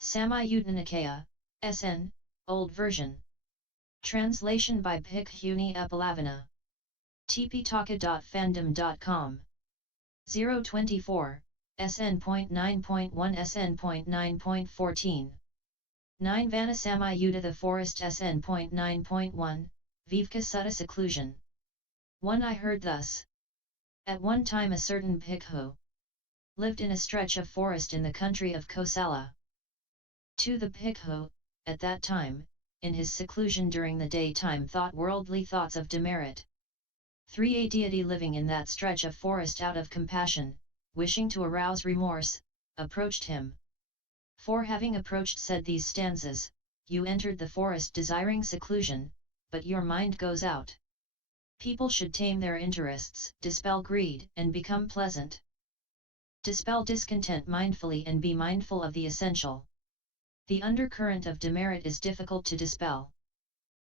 Samyutta Nikaya, SN, Old Version. Translation by Bhikkhu Upatthana. tptaka.fandom.com. 024, SN.9.1-SN.9.14. 9 Vanasamayutta the Forest SN.9.1, Viveka Sutta Seclusion. 1 I heard thus. At one time a certain Bhikkhu lived in a stretch of forest in the country of Kosala. 2 The Bhikkhu, at that time, in his seclusion during the daytime thought worldly thoughts of demerit. 3 A deity living in that stretch of forest out of compassion, wishing to arouse remorse, approached him. 4 Having approached said these stanzas, you entered the forest desiring seclusion, but your mind goes out. People should tame their interests, dispel greed, and become pleasant. Dispel discontent mindfully and be mindful of the essential. The undercurrent of demerit is difficult to dispel.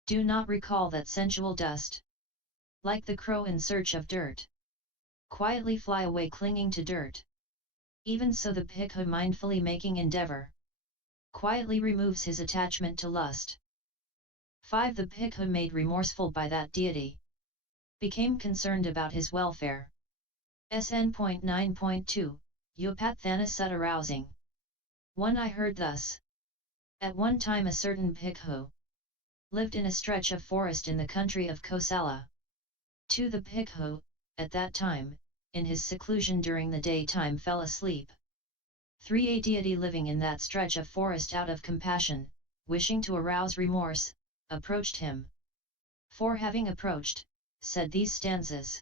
Do not recall that sensual dust. Like the crow in search of dirt. Quietly fly away clinging to dirt. Even so the Bhikkhu mindfully making endeavor. Quietly removes his attachment to lust. 5 The Bhikkhu made remorseful by that deity. Became concerned about his welfare. SN.9.2, Upatthana Sutta-Rousing. 1 I heard thus. At one time a certain Bhikkhu lived in a stretch of forest in the country of Kosala. 2 The Bhikkhu, at that time, in his seclusion during the daytime fell asleep. 3 A deity living in that stretch of forest out of compassion, wishing to arouse remorse, approached him. 4 Having approached, said these stanzas.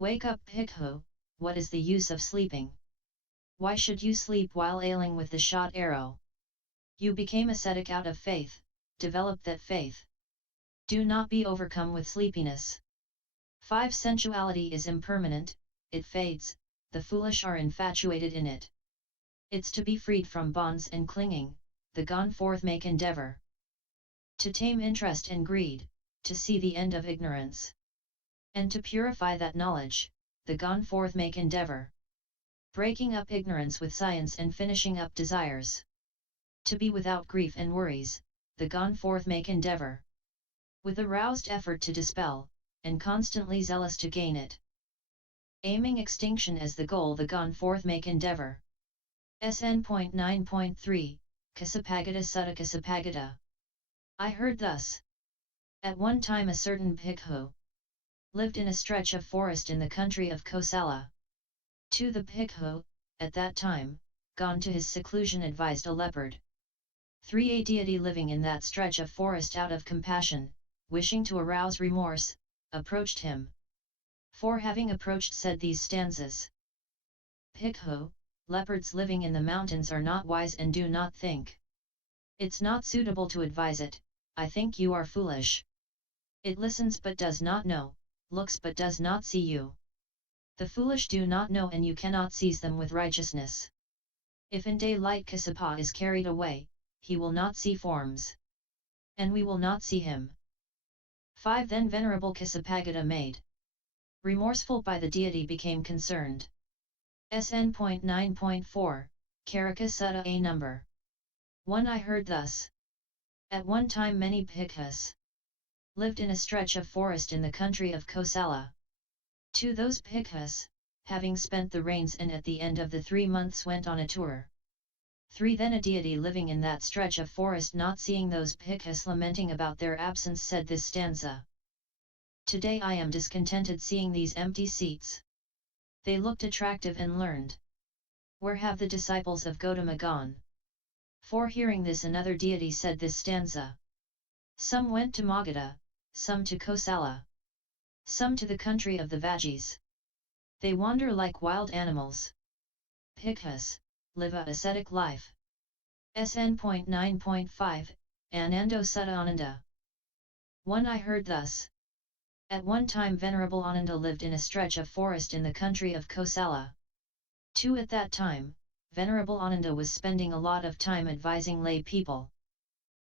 Wake up Bhikkhu, what is the use of sleeping? Why should you sleep while ailing with the shot arrow? You became ascetic out of faith, develop that faith. Do not be overcome with sleepiness. 5 Sensuality is impermanent, it fades, the foolish are infatuated in it. It's to be freed from bonds and clinging, the gone forth make endeavor. To tame interest and greed, to see the end of ignorance. And to purify that knowledge, the gone forth make endeavor. Breaking up ignorance with science and finishing up desires. To be without grief and worries, the gone forth make endeavor. With aroused effort to dispel, and constantly zealous to gain it. Aiming extinction as the goal the gone forth make endeavor. SN.9.3, Kasapagata Sutta Kasapagata. I heard thus. At one time a certain Bhikkhu lived in a stretch of forest in the country of Kosala. 2 The Bhikkhu, at that time, gone to his seclusion advised a leopard. 3 A deity living in that stretch of forest out of compassion, wishing to arouse remorse, approached him. 4 Having approached said these stanzas. Bhikkhu, leopards living in the mountains are not wise and do not think. It's not suitable to advise it, I think you are foolish. It listens but does not know, looks but does not see you. The foolish do not know and you cannot seize them with righteousness. If in daylight Kasapa is carried away, he will not see forms. And we will not see him. 5 Then Venerable Kasapagata made remorseful by the deity became concerned. SN.9.4, Karaka Sutta A number. 1 I heard thus. At one time many Bhikkhus lived in a stretch of forest in the country of Kosala. 2 Those Bhikkhus, having spent the rains and at the end of the 3 months went on a tour. 3 Then a deity living in that stretch of forest not seeing those Bhikkhus lamenting about their absence said this stanza. Today I am discontented seeing these empty seats. They looked attractive and learned. Where have the disciples of Gautama gone? 4 Hearing this another deity said this stanza. Some went to Magadha, some to Kosala. Some to the country of the Vajis. They wander like wild animals. Bhikkhus, live a ascetic life. SN.9.5, Anando Sutta Ananda. 1 I heard thus. At one time Venerable Ananda lived in a stretch of forest in the country of Kosala. 2 At that time, Venerable Ananda was spending a lot of time advising lay people.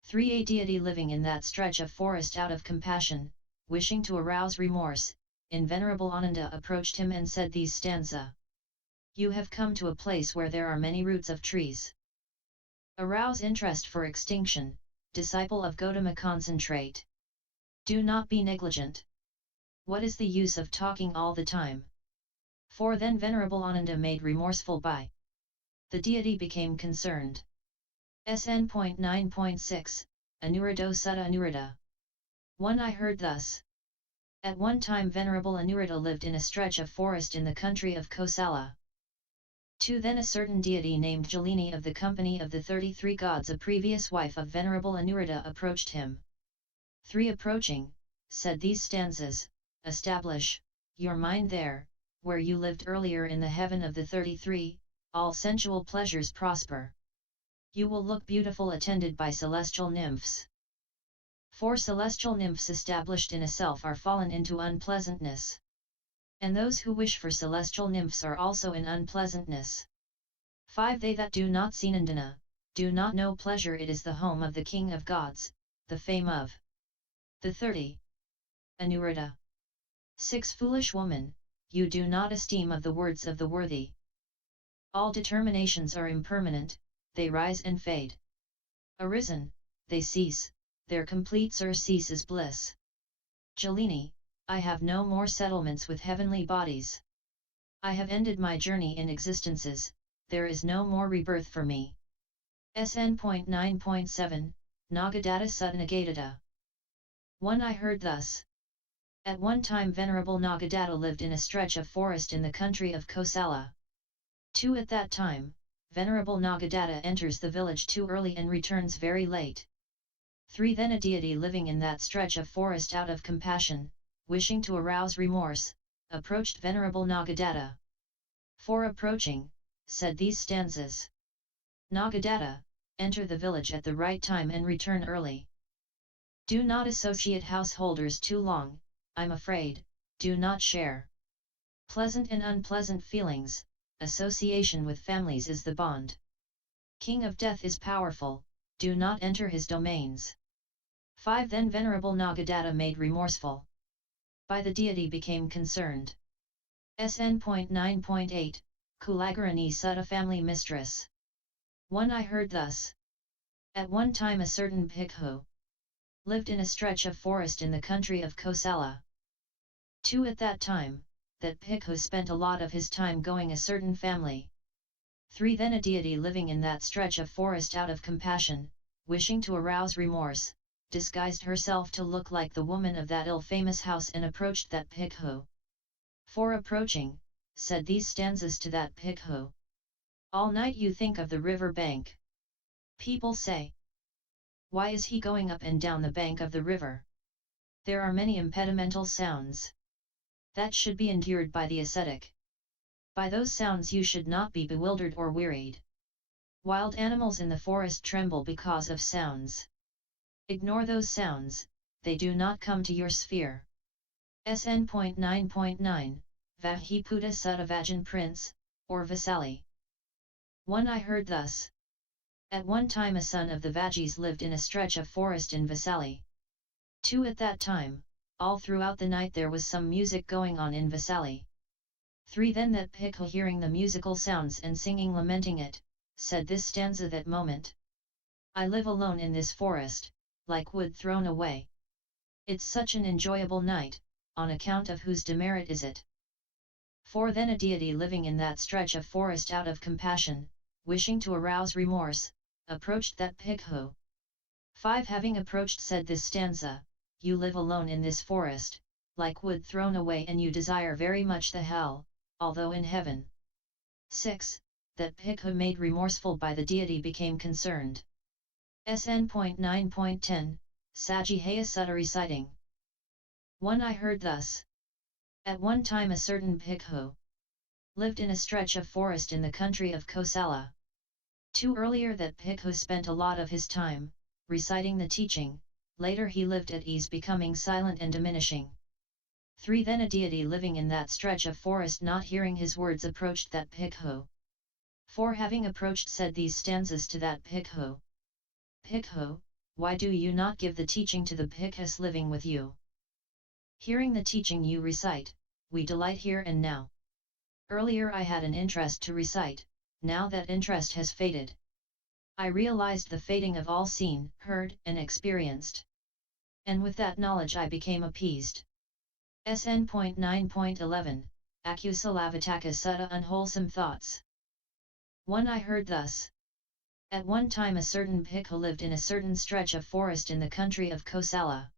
3 A deity living in that stretch of forest out of compassion, wishing to arouse remorse, in Venerable Ananda approached him and said these stanza. You have come to a place where there are many roots of trees. Arouse interest for extinction, disciple of Gautama, concentrate. Do not be negligent. What is the use of talking all the time? 4. Then Venerable Ananda, made remorseful by the deity, became concerned. SN.9.1 Anuruddho Sutta Anuruddha. 1. I heard thus. At one time Venerable Anuruddha lived in a stretch of forest in the country of Kosala. 2. Then a certain deity named Jalini of the company of the 33 gods, a previous wife of Venerable Anuruddha, approached him. 3. Approaching, said these stanzas, establish your mind there, where you lived earlier in the heaven of the 33, all sensual pleasures prosper. You will look beautiful attended by celestial nymphs. 4. Celestial nymphs established in a self are fallen into unpleasantness. And those who wish for celestial nymphs are also in unpleasantness. 5. They that do not see Nandana, do not know pleasure, it is the home of the King of Gods, the fame of the 30. Anuruddha. 6. Foolish woman, you do not esteem of the words of the worthy. All determinations are impermanent, they rise and fade. Arisen, they cease, their complete surcease is bliss. Jalini, I have no more settlements with heavenly bodies. I have ended my journey in existences, there is no more rebirth for me. SN.9.7, Nagadatta Sutta Nagadatta. 1. I heard thus. At one time Venerable Nagadatta lived in a stretch of forest in the country of Kosala. 2. At that time, Venerable Nagadatta enters the village too early and returns very late. 3. Then a deity living in that stretch of forest, out of compassion, wishing to arouse remorse, approached Venerable Nagadatta. 4. Approaching, said these stanzas. Nagadatta, enter the village at the right time and return early. Do not associate householders too long, I'm afraid, do not share pleasant and unpleasant feelings, association with families is the bond. King of Death is powerful, do not enter his domains. 5. Then Venerable Nagadatta, made remorseful by the deity, became concerned. SN.9.8, Kulagarani Sutta Family Mistress. 1. I heard thus. At one time a certain Bhikkhu lived in a stretch of forest in the country of Kosala. 2. At that time, that Bhikkhu spent a lot of his time going a certain family. 3. Then a deity living in that stretch of forest, out of compassion, wishing to arouse remorse, disguised herself to look like the woman of that ill-famous house and approached that Bhikkhu. 4. Approaching, said these stanzas to that Bhikkhu. All night you think of the river bank. People say, why is he going up and down the bank of the river? There are many impedimental sounds that should be endured by the ascetic. By those sounds you should not be bewildered or wearied. Wild animals in the forest tremble because of sounds. Ignore those sounds, they do not come to your sphere. SN.9.9, Vahiputta Sutta Vajan Prince, or Vasali. 1. I heard thus. At one time a son of the Vajis lived in a stretch of forest in Vasali. 2. At that time, all throughout the night there was some music going on in Vasali. 3. Then that Bhikkhu, hearing the musical sounds and singing lamenting it, said this stanza that moment. I live alone in this forest, like wood thrown away. It's such an enjoyable night, on account of whose demerit is it? 4. Then a deity living in that stretch of forest, out of compassion, wishing to arouse remorse, approached that Bhikkhu. 5. Having approached, said this stanza, you live alone in this forest, like wood thrown away, and you desire very much the hell, although in heaven. 6. That Bhikkhu, made remorseful by the deity, became concerned. SN.9.10, Sajjihaya Sutta reciting. 1. I heard thus. At one time a certain Bhikkhu lived in a stretch of forest in the country of Kosala. 2. Earlier that Bhikkhu spent a lot of his time reciting the teaching, later he lived at ease, becoming silent and diminishing. 3. Then a deity living in that stretch of forest, not hearing his words, approached that Bhikkhu. 4. Having approached, said these stanzas to that Bhikkhu. Bhikkhu, why do you not give the teaching to the Bhikkhus living with you? Hearing the teaching you recite, we delight here and now. Earlier I had an interest to recite, now that interest has faded. I realized the fading of all seen, heard, and experienced. And with that knowledge I became appeased. SN.9.11, Akusalavitaka Sutta Unwholesome Thoughts. 1. I heard thus. At one time a certain Bhikkhu lived in a certain stretch of forest in the country of Kosala.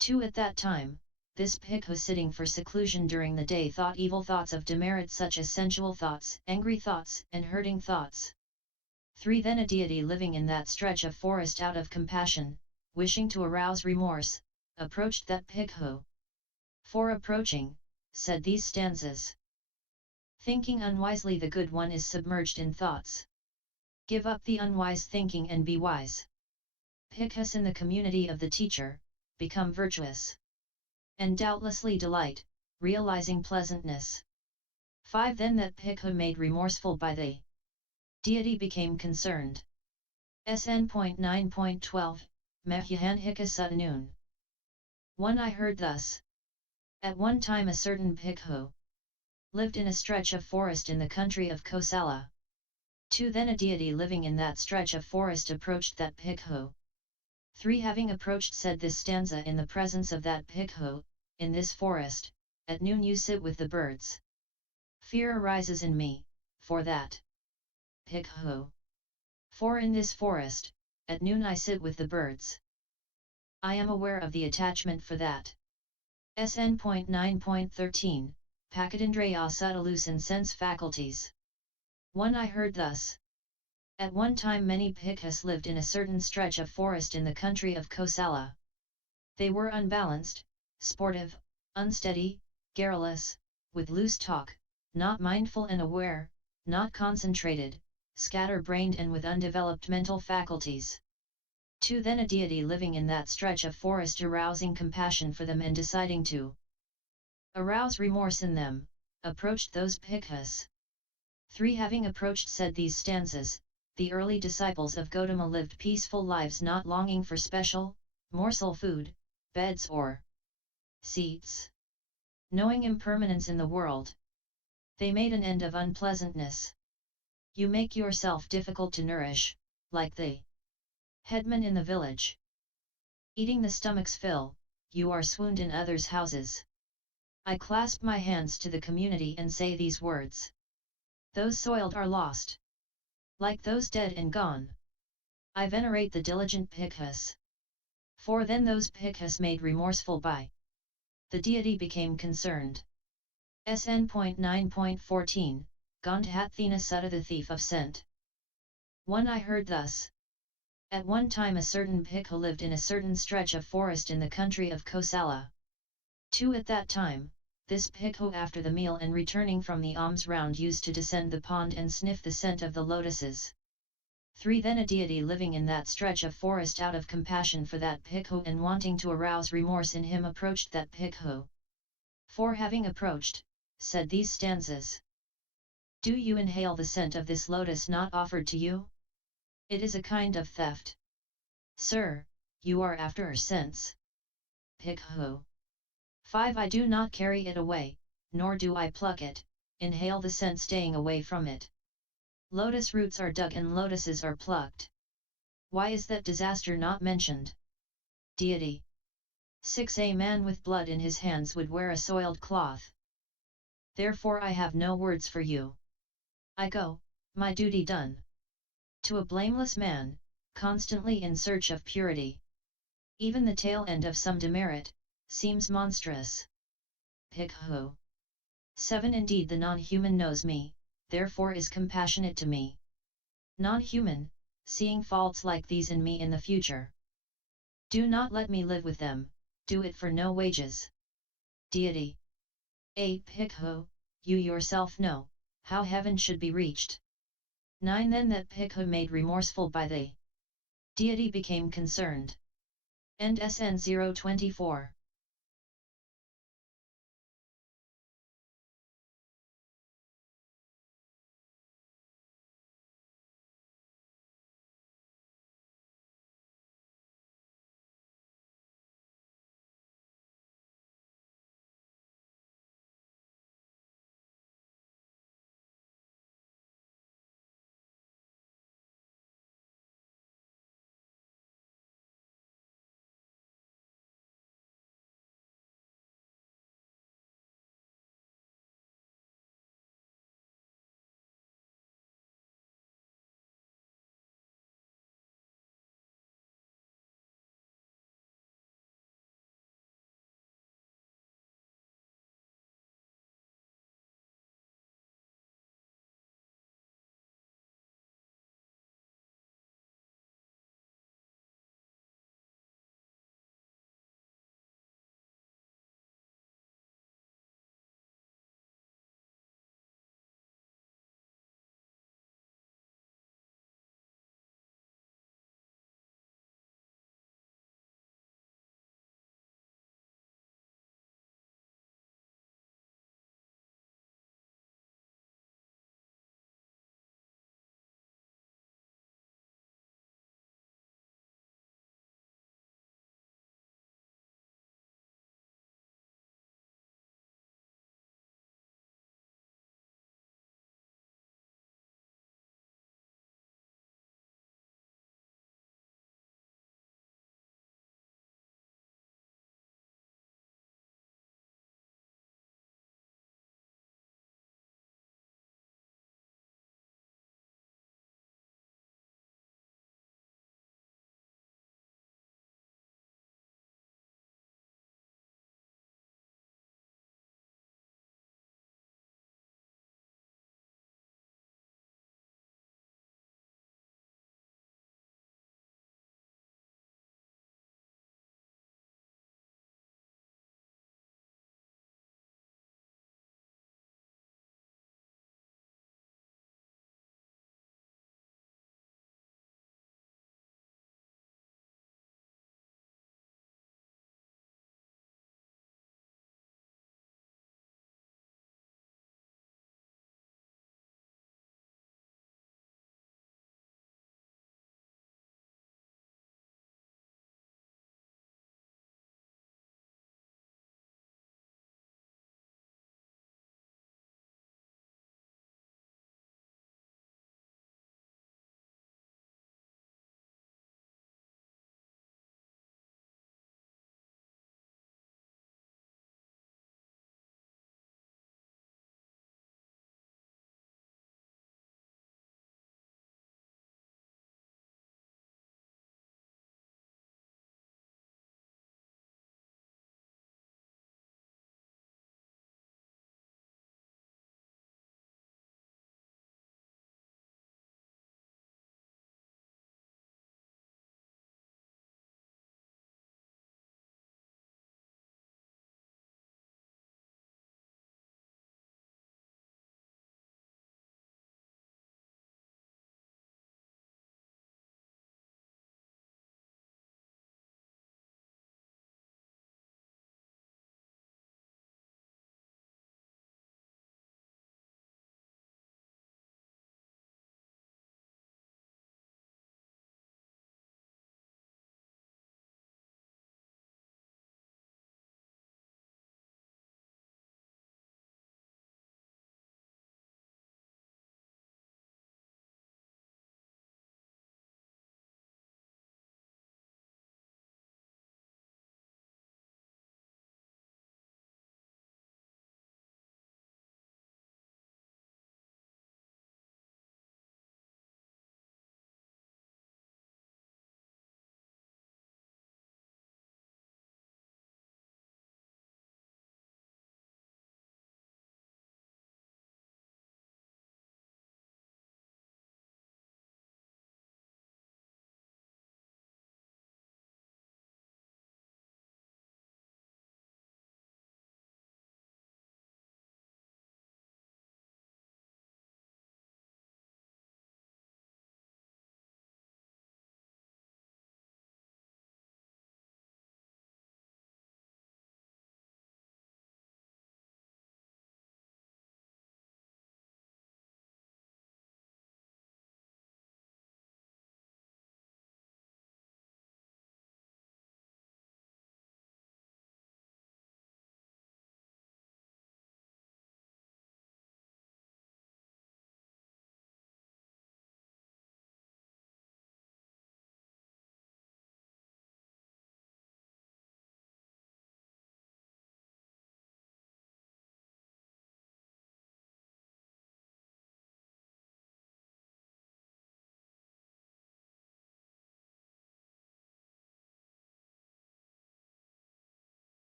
2. At that time, this Bhikkhu sitting for seclusion during the day thought evil thoughts of demerit such as sensual thoughts, angry thoughts, and hurting thoughts. 3. Then a deity living in that stretch of forest out of compassion, wishing to arouse remorse, approached that Bhikkhu. 4. Approaching, said these stanzas. Thinking unwisely, the good one is submerged in thoughts. Give up the unwise thinking and be wise. Bhikkhus in the community of the teacher, become virtuous. And doubtlessly delight, realizing pleasantness. 5. Then that Bhikkhu made remorseful by the deity became concerned. SN.9.12, Mahyahanhika Sutta Noon. 1. I heard thus. At one time a certain Bhikkhu lived in a stretch of forest in the country of Kosala. 2. Then a deity living in that stretch of forest approached that Bhikkhu. 3. Having approached said this stanza in the presence of that Bhikkhu, in this forest, at noon you sit with the birds. Fear arises in me, for that Bhikkhu. 4. In this forest, at noon I sit with the birds. I am aware of the attachment for that. SN.9.13, Pakadandraya Sutta loosen sense faculties. 1. I heard thus. At one time many Bhikkhus lived in a certain stretch of forest in the country of Kosala. They were unbalanced, sportive, unsteady, garrulous, with loose talk, not mindful and aware, not concentrated, scatter-brained and with undeveloped mental faculties. 2. Then a deity living in that stretch of forest arousing compassion for them and deciding to arouse remorse in them, approached those Bhikkhus. 3. Having approached said these stanzas, the early disciples of Gautama lived peaceful lives not longing for special, morsel food, beds or seats. Knowing impermanence in the world, they made an end of unpleasantness. You make yourself difficult to nourish, like the headman in the village. Eating the stomach's fill, you are swooned in others' houses. I clasp my hands to the community and say these words. Those soiled are lost. Like those dead and gone. I venerate the diligent Bhikkhus. 4. Then those Bhikkhus made remorseful by the deity became concerned. SN.9.14, Gandhathina Sutta the thief of scent. 1. I heard thus. At one time a certain Bhikkhu lived in a certain stretch of forest in the country of Kosala. 2. At that time, this Bhikkhu after the meal and returning from the alms round used to descend the pond and sniff the scent of the lotuses. 3. Then a deity living in that stretch of forest out of compassion for that Bhikkhu and wanting to arouse remorse in him approached that Bhikkhu. 4. Having approached, said these stanzas. Do you inhale the scent of this lotus not offered to you? It is a kind of theft. Sir, you are after sense. Bhikkhu. 5. I do not carry it away, nor do I pluck it, inhale the scent staying away from it. Lotus roots are dug and lotuses are plucked. Why is that disaster not mentioned? Deity. 6. A man with blood in his hands would wear a soiled cloth. Therefore I have no words for you. I go, my duty done. To a blameless man, constantly in search of purity. Even the tail end of some demerit, seems monstrous. Bhikkhu. 7. Indeed the non-human knows me, therefore is compassionate to me. Non-human, seeing faults like these in me in the future. Do not let me live with them, do it for no wages. Deity. 8. Bhikkhu, you yourself know, how heaven should be reached. 9. Then that Bhikkhu made remorseful by the deity became concerned. End SN024.